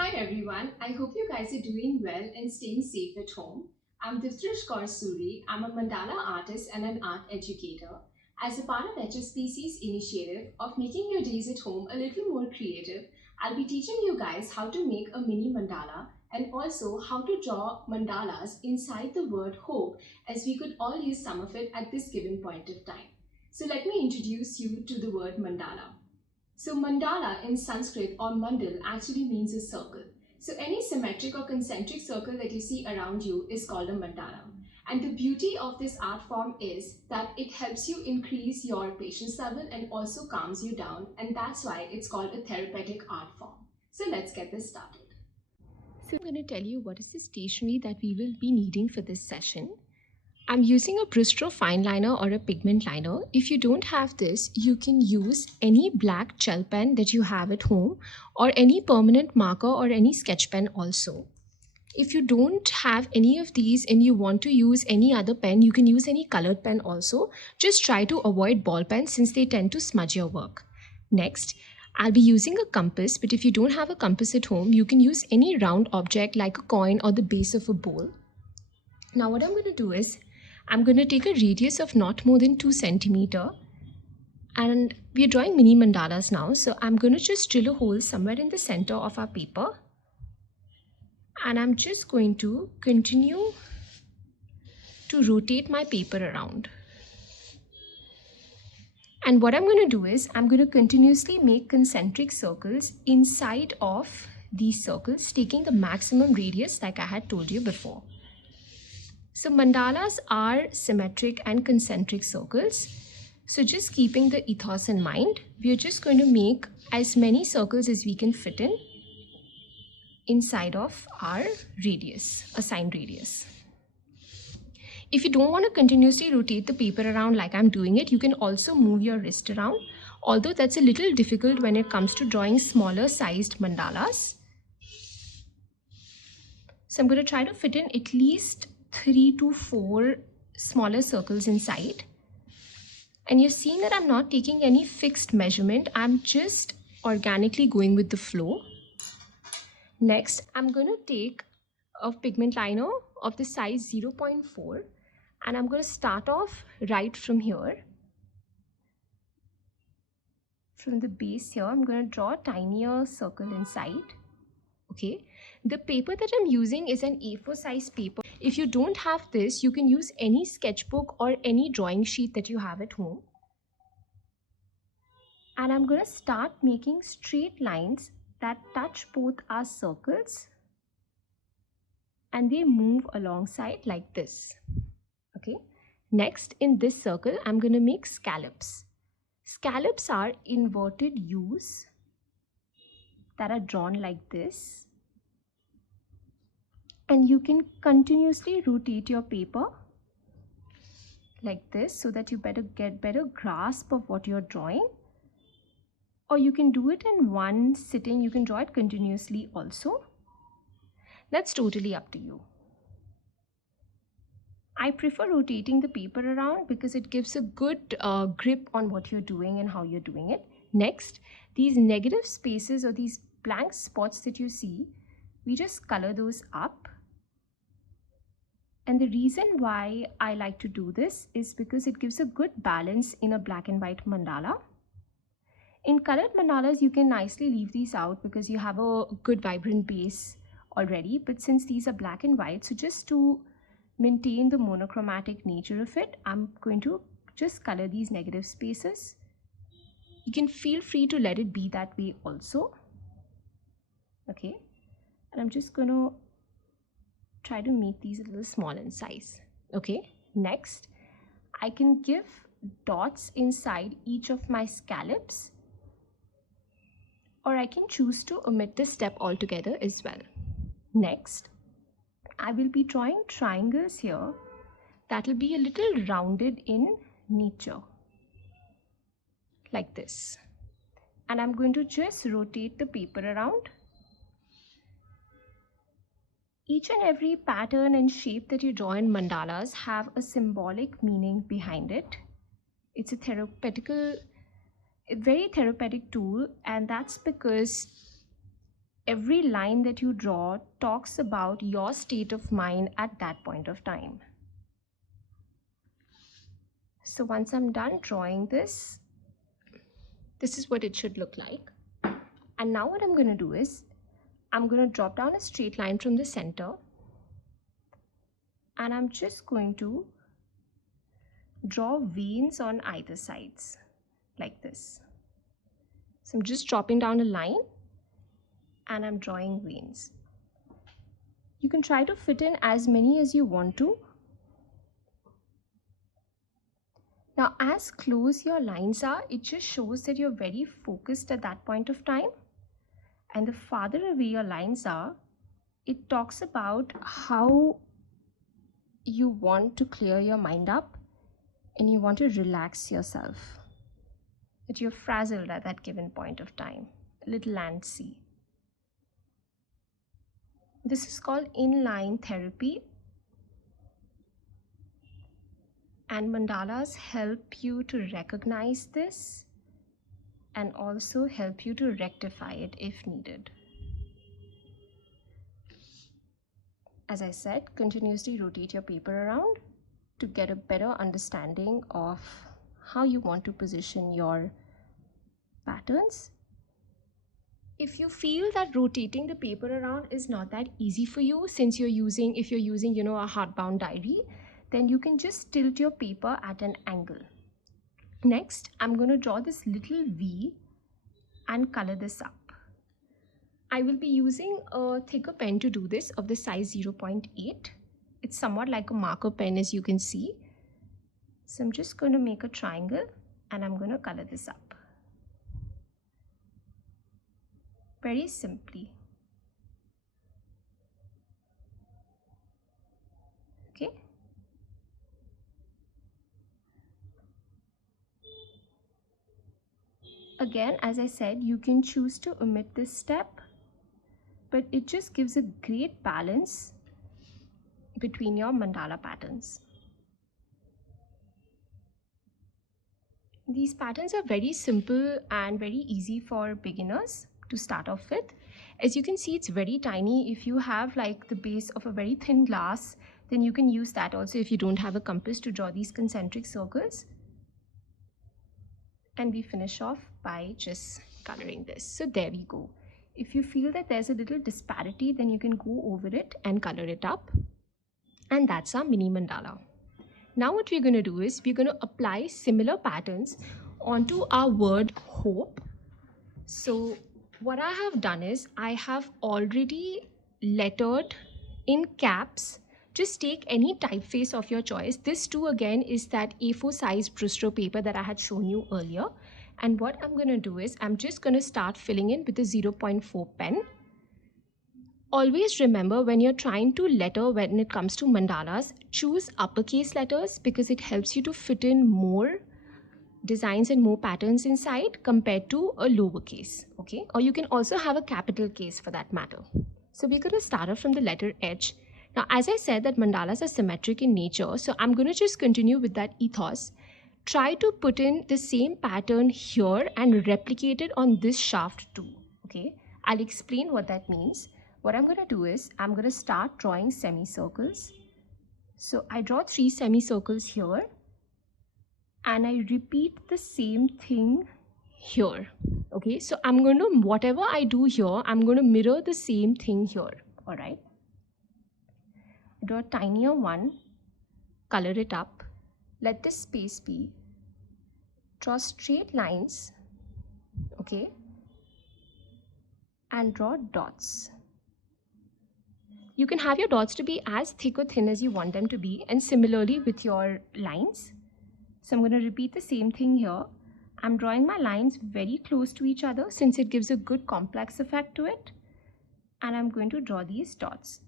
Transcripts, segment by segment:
Hi everyone, I hope you guys are doing well and staying safe at home. I'm Divdrisht Kaur Suri. I'm a mandala artist and an art educator. As a part of HSPC's initiative of making your days at home a little more creative, I'll be teaching you guys how to make a mini mandala and also how to draw mandalas inside the word hope, as we could all use some of it at this given point of time. So let me introduce you to the word mandala. So mandala in Sanskrit or mandal actually means a circle. So any symmetric or concentric circle that you see around you is called a mandala. And the beauty of this art form is that it helps you increase your patience level and also calms you down. And that's why it's called a therapeutic art form. So let's get this started. So I'm going to tell you what is the stationery that we will be needing for this session. I'm using a Bristol fine liner or a pigment liner. If you don't have this, you can use any black gel pen that you have at home or any permanent marker or any sketch pen also. If you don't have any of these and you want to use any other pen, you can use any colored pen also. Just try to avoid ball pens since they tend to smudge your work. Next, I'll be using a compass, but if you don't have a compass at home, you can use any round object like a coin or the base of a bowl. Now what I'm going to do is, I'm going to take a radius of not more than 2 centimeter, and we are drawing mini mandalas now. So I'm going to just drill a hole somewhere in the center of our paper, and I'm just going to continue to rotate my paper around. And what I'm going to do is, I'm going to continuously make concentric circles inside of these circles, taking the maximum radius like I had told you before. So mandalas are symmetric and concentric circles. So just keeping the ethos in mind, we are just going to make as many circles as we can fit in inside of our radius, assigned radius. If you don't want to continuously rotate the paper around like I'm doing it, you can also move your wrist around, although that's a little difficult when it comes to drawing smaller sized mandalas. So I'm going to try to fit in at least 3 to 4 smaller circles inside. And you're seeing that I'm not taking any fixed measurement. I'm just organically going with the flow. Next, I'm going to take a pigment liner of the size 0.4, and I'm going to start off right from here. From the base here, I'm going to draw a tinier circle inside. Okay, the paper that I'm using is an A4 size paper. If you don't have this, you can use any sketchbook or any drawing sheet that you have at home. And I'm going to start making straight lines that touch both our circles and they move alongside like this. Okay. Next, in this circle, I'm going to make scallops. Scallops are inverted U's that are drawn like this. And you can continuously rotate your paper like this so that you get better grasp of what you're drawing. Or you can do it in one sitting. You can draw it continuously also. That's totally up to you. I prefer rotating the paper around because it gives a good grip on what you're doing and how you're doing it. Next, these negative spaces or these blank spots that you see, we just color those up. And the reason why I like to do this is because it gives a good balance in a black and white mandala. In colored mandalas, you can nicely leave these out because you have a good vibrant base already. But since these are black and white, so just to maintain the monochromatic nature of it, I'm going to just color these negative spaces. You can feel free to let it be that way also. Okay, and I'm just going to try to make these a little small in size. Okay, next, I can give dots inside each of my scallops, or I can choose to omit this step altogether as well. Next, I will be drawing triangles here that will be a little rounded in nature, like this. And I'm going to just rotate the paper around. Each and every pattern and shape that you draw in mandalas have a symbolic meaning behind it. It's a very therapeutic tool, and that's because every line that you draw talks about your state of mind at that point of time. So once I'm done drawing this, this is what it should look like. And now what I'm going to do is, I'm going to drop down a straight line from the center, and I'm just going to draw veins on either sides like this. So I'm just dropping down a line and I'm drawing veins. You can try to fit in as many as you want to. Now, as close your lines are, it just shows that you're very focused at that point of time. And the farther away your lines are, it talks about how you want to clear your mind up and you want to relax yourself. That you're frazzled at that given point of time, a little antsy. This is called inline therapy. And mandalas help you to recognize this and also help you to rectify it if needed. As I said, continuously rotate your paper around to get a better understanding of how you want to position your patterns. If you feel that rotating the paper around is not that easy for you, since if you're using, a hardbound diary, then you can just tilt your paper at an angle. Next, I'm going to draw this little V and color this up. I will be using a thicker pen to do this, of the size 0.8. It's somewhat like a marker pen, as you can see. So I'm just going to make a triangle and I'm going to color this up. Very simply. Okay. Again, as I said, you can choose to omit this step, but it just gives a great balance between your mandala patterns. These patterns are very simple and very easy for beginners to start off with. As you can see, it's very tiny. If you have like the base of a very thin glass, then you can use that also if you don't have a compass to draw these concentric circles. And we finish off by just coloring this. So there we go. If you feel that there's a little disparity, then you can go over it and color it up. And that's our mini mandala. Now what we're going to do is we're going to apply similar patterns onto our word hope. So what I have done is I have already lettered in caps. Just take any typeface of your choice. This too again is that A4 size Bristol paper that I had shown you earlier. And what I'm going to do is I'm just going to start filling in with a 0.4 pen. Always remember, when you're trying to letter when it comes to mandalas, choose uppercase letters because it helps you to fit in more designs and more patterns inside compared to a lowercase, okay? Or you can also have a capital case for that matter. So we're going to start off from the letter H. Now, as I said that mandalas are symmetric in nature, so I'm going to just continue with that ethos. Try to put in the same pattern here and replicate it on this shaft too, okay? I'll explain what that means. What I'm going to do is I'm going to start drawing semicircles. So I draw 3 semicircles here and I repeat the same thing here. Okay, so I'm going to, whatever I do here, I'm going to mirror the same thing here. All right. Draw a tinier one, color it up, let this space be, draw straight lines, okay, and draw dots. You can have your dots to be as thick or thin as you want them to be, and similarly with your lines. So I'm going to repeat the same thing here. I'm drawing my lines very close to each other since it gives a good complex effect to it. And I'm going to draw these dots.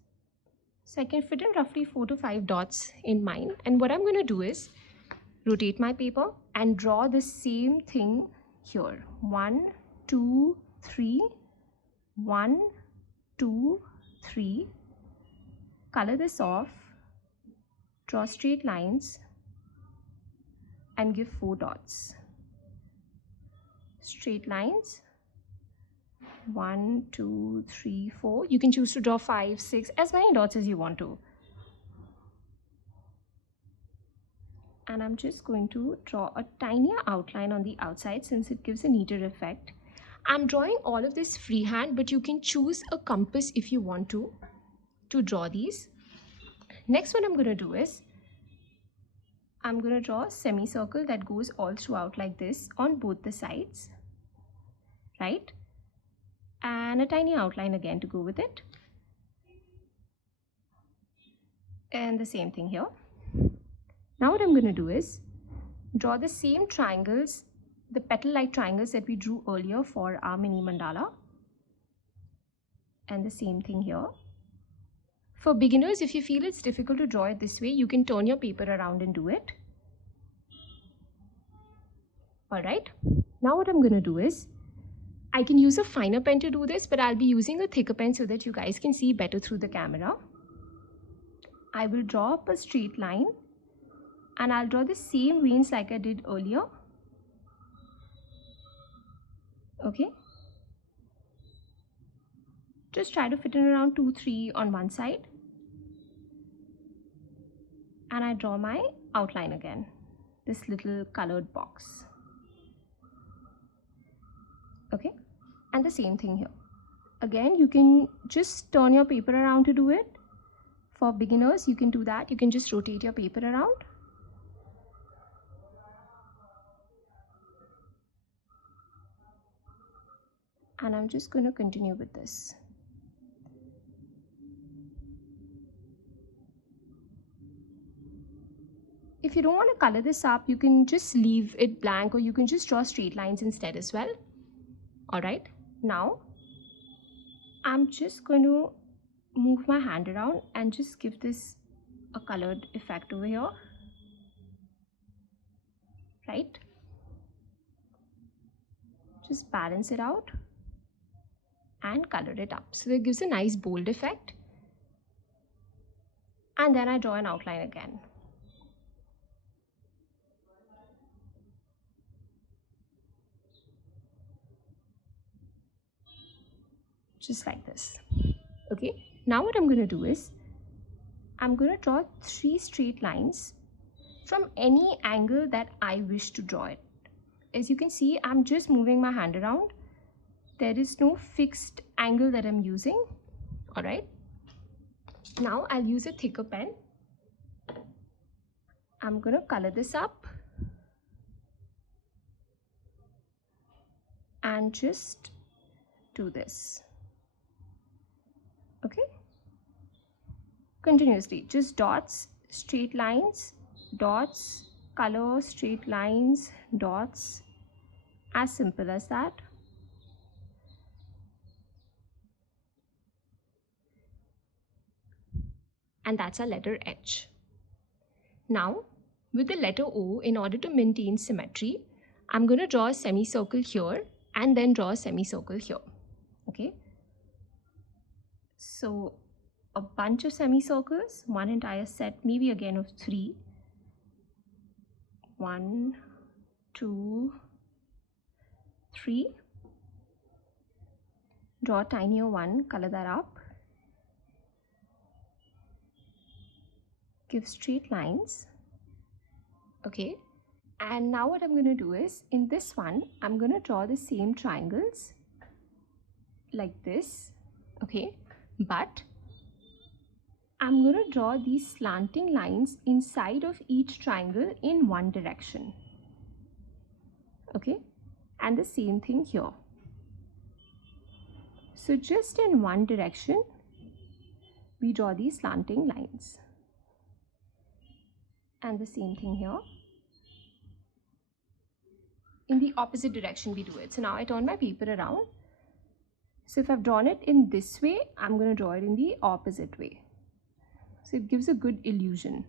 So I can fit in roughly 4 to 5 dots in mine. And what I'm going to do is rotate my paper and draw the same thing here. 1, 2, 3, 1, 2, 3. Color this off, draw straight lines and give 4 dots. Straight lines, 1, 2, 3, 4. You can choose to draw 5, 6, as many dots as you want to. And I'm just going to draw a tinier outline on the outside since it gives a neater effect. I'm drawing all of this freehand, but you can choose a compass if you want to draw these. Next, what I'm going to do is I'm going to draw a semicircle that goes all throughout like this on both the sides, right? And a tiny outline again to go with it. And the same thing here. Now what I'm going to do is draw the same triangles, the petal-like triangles that we drew earlier for our mini mandala. And the same thing here. For beginners, if you feel it's difficult to draw it this way, you can turn your paper around and do it. Alright, now what I'm going to do is, I can use a finer pen to do this, but I'll be using a thicker pen so that you guys can see better through the camera. I will draw up a straight line and I'll draw the same veins like I did earlier. Okay. Just try to fit in around 2, 3 on one side. And I draw my outline again, this little colored box. Okay, and the same thing here. Again, you can just turn your paper around to do it. For beginners, you can do that. You can just rotate your paper around. And I'm just going to continue with this. If you don't want to color this up, you can just leave it blank, or you can just draw straight lines instead as well. Alright, now I'm just going to move my hand around and just give this a colored effect over here. Right? Just balance it out and color it up. So that gives a nice bold effect. And then I draw an outline again. Just like this. Okay, now what I'm going to do is I'm going to draw 3 straight lines from any angle that I wish to draw it. As you can see, I'm just moving my hand around. There is no fixed angle that I'm using. Alright, now I'll use a thicker pen. I'm going to color this up and just do this. Okay, continuously, just dots, straight lines, dots, color, straight lines, dots, as simple as that. And that's our letter H. Now, with the letter O, in order to maintain symmetry, I'm going to draw a semicircle here and then draw a semicircle here. Okay. So, a bunch of semicircles, one entire set, maybe again of 3. 1, 2, 3. Draw a tinier one, color that up. Give straight lines. Okay. And now what I'm going to do is, in this one, I'm going to draw the same triangles like this. Okay. But I'm going to draw these slanting lines inside of each triangle in one direction. Okay. And the same thing here. So just in one direction, we draw these slanting lines. And the same thing here. In the opposite direction we do it. So now I turn my paper around. So if I've drawn it in this way, I'm going to draw it in the opposite way. So it gives a good illusion.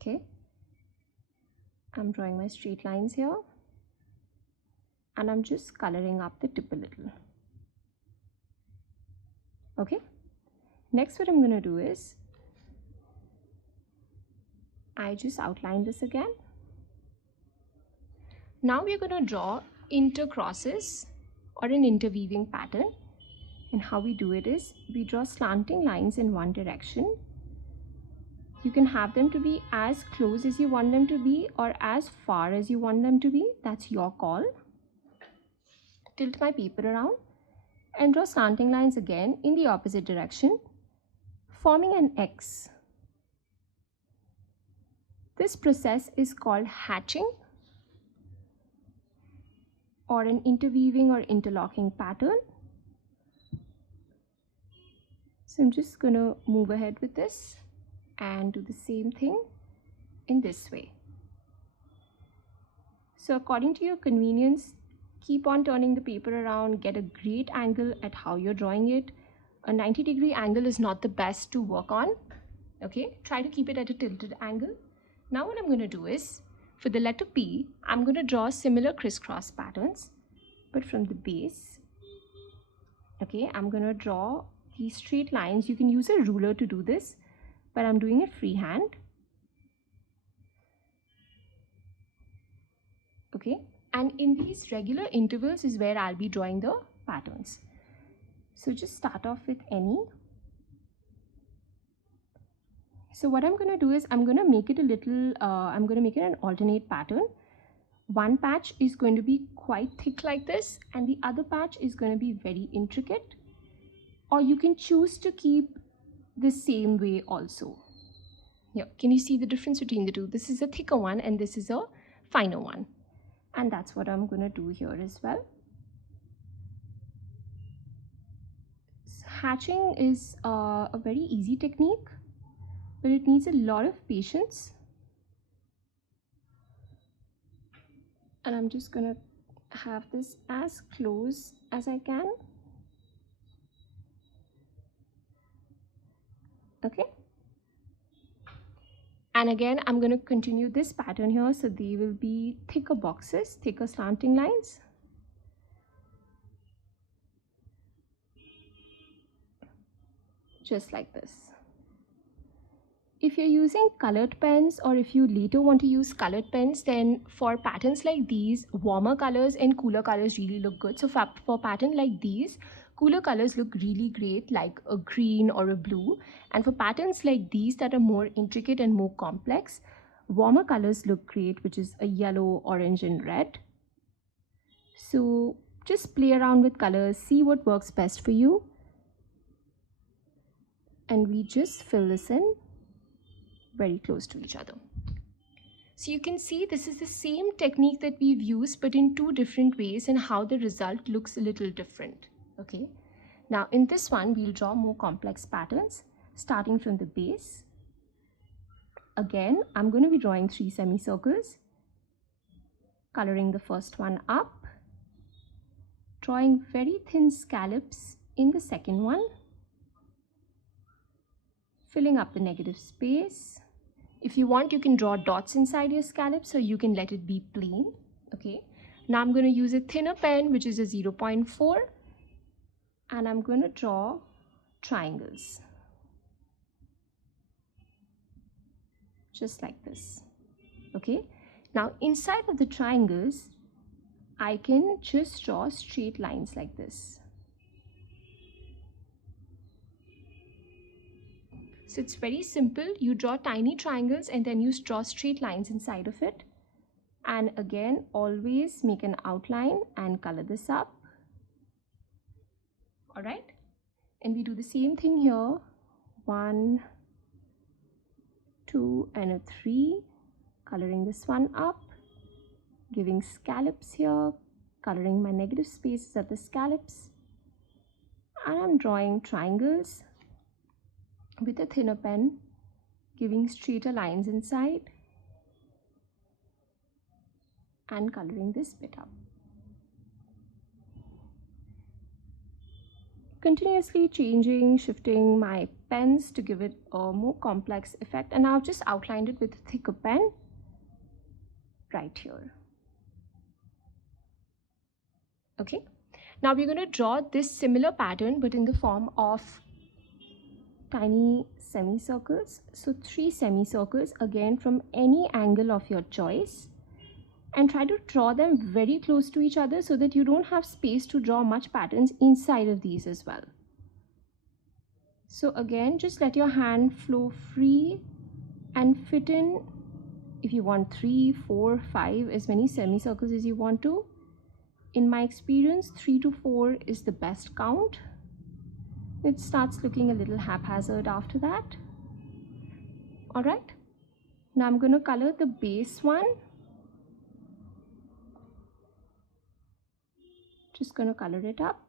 Okay. I'm drawing my straight lines here. And I'm just coloring up the tip a little. Okay. Next, what I'm going to do is, I just outline this again. Now we're going to draw intercrosses or an interweaving pattern. And how we do it is we draw slanting lines in one direction. You can have them to be as close as you want them to be or as far as you want them to be. That's your call. Tilt my paper around and draw slanting lines again in the opposite direction, forming an X. This process is called hatching or an interweaving or interlocking pattern. So I'm just going to move ahead with this and do the same thing in this way. So according to your convenience, keep on turning the paper around, get a great angle at how you're drawing it. A 90-degree angle is not the best to work on. Okay, try to keep it at a tilted angle. Now what I'm going to do is, for the letter P, I'm going to draw similar crisscross patterns, but from the base. Okay, I'm going to draw these straight lines. You can use a ruler to do this, but I'm doing it freehand. Okay, and in these regular intervals is where I'll be drawing the patterns. So just start off with any. So what I'm going to do is I'm going to make it a little, I'm going to make it an alternate pattern. One patch is going to be quite thick like this, and the other patch is going to be very intricate. Or you can choose to keep the same way also. Yeah, can you see the difference between the two? This is a thicker one and this is a finer one. And that's what I'm going to do here as well. So hatching is a very easy technique, but it needs a lot of patience. And I'm just going to have this as close as I can. Okay. And again, I'm going to continue this pattern here. So they will be thicker boxes, thicker slanting lines. Just like this. If you're using colored pens, or if you later want to use colored pens, then for patterns like these, warmer colors and cooler colors really look good. So for pattern like these, cooler colors look really great, like a green or a blue. And for patterns like these that are more intricate and more complex, warmer colors look great, which is a yellow, orange, and red. So just play around with colors, see what works best for you. And we just fill this in very close to each other. So you can see this is the same technique that we've used, but in two different ways, and how the result looks a little different. Okay, now in this one we'll draw more complex patterns starting from the base. Again, I'm going to be drawing 3 semicircles, coloring the first one up, drawing very thin scallops in the second one, filling up the negative space. If you want, you can draw dots inside your scallop, so you can let it be plain. Okay, now I'm going to use a thinner pen, which is a 0.4, and I'm going to draw triangles just like this. Okay, now inside of the triangles I can just draw straight lines like this. So it's very simple. You draw tiny triangles and then you draw straight lines inside of it. And again, always make an outline and color this up. All right. And we do the same thing here. 1, 2, and a 3. Coloring this one up. Giving scallops here. Coloring my negative spaces at the scallops. And I'm drawing triangles with a thinner pen, giving straighter lines inside and coloring this bit up. Continuously changing, shifting my pens to give it a more complex effect, and I've just outlined it with a thicker pen right here. Okay, now we're going to draw this similar pattern but in the form of tiny semicircles. So 3 semicircles, again from any angle of your choice, and try to draw them very close to each other so that you don't have space to draw much patterns inside of these as well. So again, just let your hand flow free and fit in, if you want 3, 4, 5, as many semicircles as you want to. In my experience, 3 to 4 is the best count. It starts looking a little haphazard after that. All right, now I'm going to color the base one. Just going to color it up,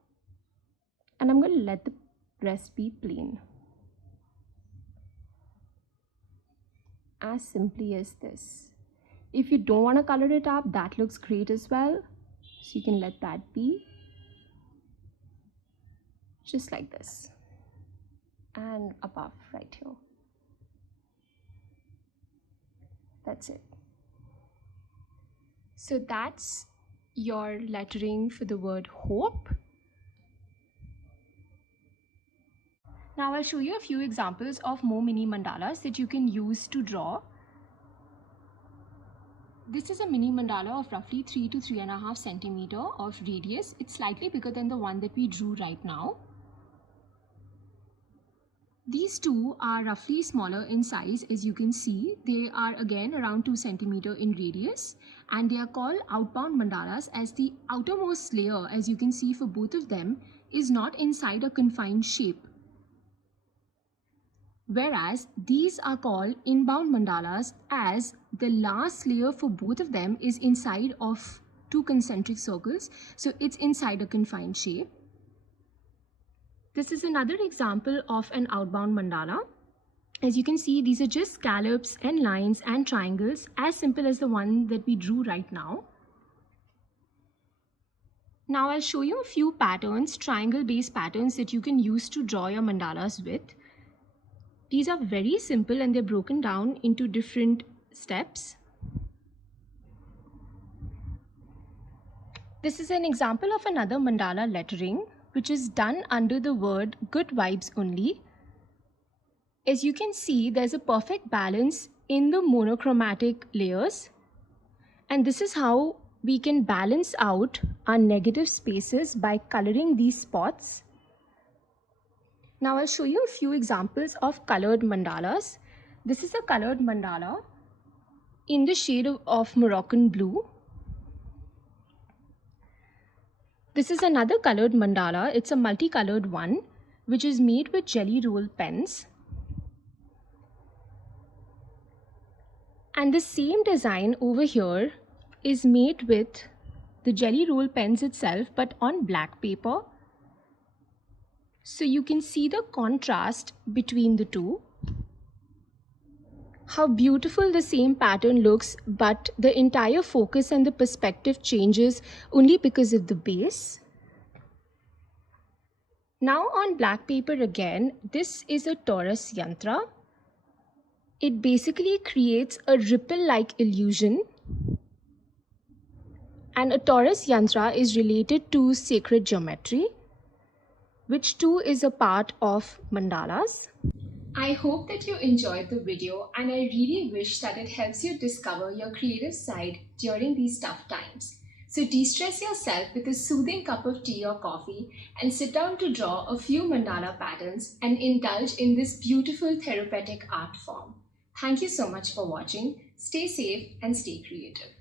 and I'm going to let the rest be plain. As simply as this. If you don't want to color it up, that looks great as well, so you can let that be. Just like this, and above right here. That's it. So that's your lettering for the word hope. Now I'll show you a few examples of more mini mandalas that you can use to draw. This is a mini mandala of roughly 3 to 3.5 centimeter of radius. It's slightly bigger than the one that we drew right now. These two are roughly smaller in size, as you can see. They are again around 2 centimeter in radius, and they are called outbound mandalas as the outermost layer, as you can see for both of them, is not inside a confined shape. Whereas these are called inbound mandalas as the last layer for both of them is inside of 2 concentric circles, so it's inside a confined shape. This is another example of an outbound mandala. As you can see, these are just scallops and lines and triangles, as simple as the one that we drew right now. Now I'll show you a few patterns, triangle-based patterns that you can use to draw your mandalas with. These are very simple and they're broken down into different steps. This is an example of another mandala lettering, which is done under the word good vibes only. As you can see, there's a perfect balance in the monochromatic layers, and this is how we can balance out our negative spaces by coloring these spots. Now I'll show you a few examples of colored mandalas. This is a colored mandala in the shade of Moroccan blue. This is another colored mandala. It's a multicolored one, which is made with jelly roll pens. And the same design over here is made with the jelly roll pens itself, but on black paper. So you can see the contrast between the two. How beautiful the same pattern looks, but the entire focus and the perspective changes only because of the base. Now on black paper again, this is a torus yantra. It basically creates a ripple-like illusion. And a torus yantra is related to sacred geometry, which too is a part of mandalas. I hope that you enjoyed the video, and I really wish that it helps you discover your creative side during these tough times. So de-stress yourself with a soothing cup of tea or coffee and sit down to draw a few mandala patterns and indulge in this beautiful therapeutic art form. Thank you so much for watching. Stay safe and stay creative.